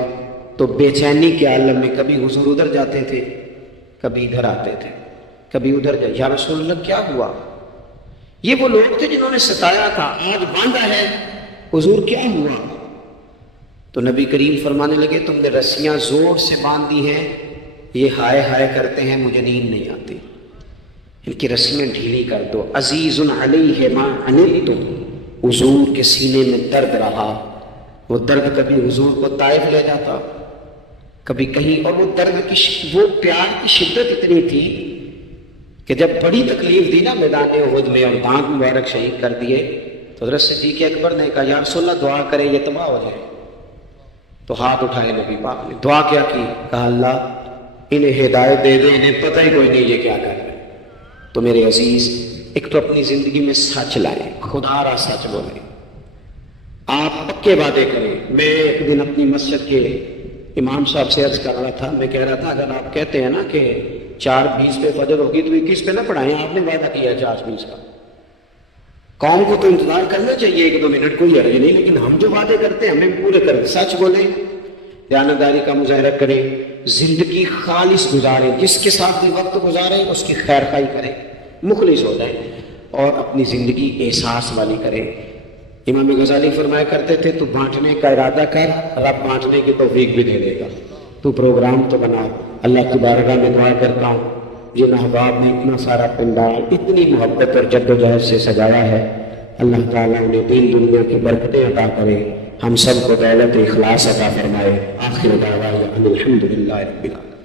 تو بے چینی کے عالم میں کبھی حضور ادھر جاتے تھے، کبھی ادھر آتے تھے، کبھی ادھر جائے، یا رسول اللہ کیا ہوا؟ یہ وہ لوگ تھے جنہوں نے ستایا تھا، آج باندھا ہے، حضور کیا ہوا؟ تو نبی کریم فرمانے لگے تم نے رسیاں زور سے باندھ دی ہیں، یہ ہائے ہائے کرتے ہیں، مجھے نیند نہیں آتی، ان کی رسیاں ڈھیلی کر دو۔ عزیز علیہ ما عنتم، حضور کے سینے میں درد رہا، وہ درد کبھی حضور کو طائف لے جاتا، کبھی کہیں، اور وہ درد کی وہ پیار کی شدت اتنی تھی کہ جب بڑی تکلیف دی نا میدان احد میں اور دانت مبارک شہید کر دیے تو حضرت صدیق اکبر نے کہا یا رسول اللہ دعا کرے یہ تباہ ہو جائے، تو ہاتھ اٹھائے نبی پاک نے، دعا کیا کی؟ کہا اللہ انہیں ہدایت دے دے، انہیں پتہ ہی کوئی نہیں یہ کیا کر رہے۔ تو میرے عزیز، ایک تو اپنی زندگی میں سچ لائیں، خدا را سچ بولیں، آپ پکے وعدے کریں۔ میں ایک دن اپنی مسجد کے امام صاحب سے عرض کر رہا تھا، میں کہہ رہا تھا اگر آپ کہتے ہیں نا کہ 4:20 پہ فجر ہوگی تو 21 پہ نہ پڑھائیں، آپ نے وعدہ کیا 4:20 کا، قوم کو تو انتظار کرنا چاہیے 1-2 منٹ، کوئی حرج نہیں، لیکن ہم جو وعدے کرتے ہیں ہمیں پورے کریں، سچ بولیں، دیانتداری کا مظاہرہ کریں، زندگی خالص گزاریں، جس کے ساتھ بھی وقت گزاریں اس کی خیر خواہی کریں، مخلص ہو جائیں، اور اپنی زندگی احساس والی کریں۔ امام غزالی فرمایا کرتے تھے تو بانٹنے کا ارادہ کر، رب بانٹنے کی توفیق بھی دے دے گا، تو پروگرام تو بنا۔ اللہ کی بارگاہ میں دعا کرتا ہوں جن احباب نے اتنا سارا پنڈال اتنی محبت اور جد و جہد سے سجایا ہے، اللہ تعالیٰ انہیں دین دنیا کی برکتیں عطا کرے، ہم سب کو دولت اخلاص عطا فرمائے۔ آخر دعوانا ان الحمد للہ رب العالمین۔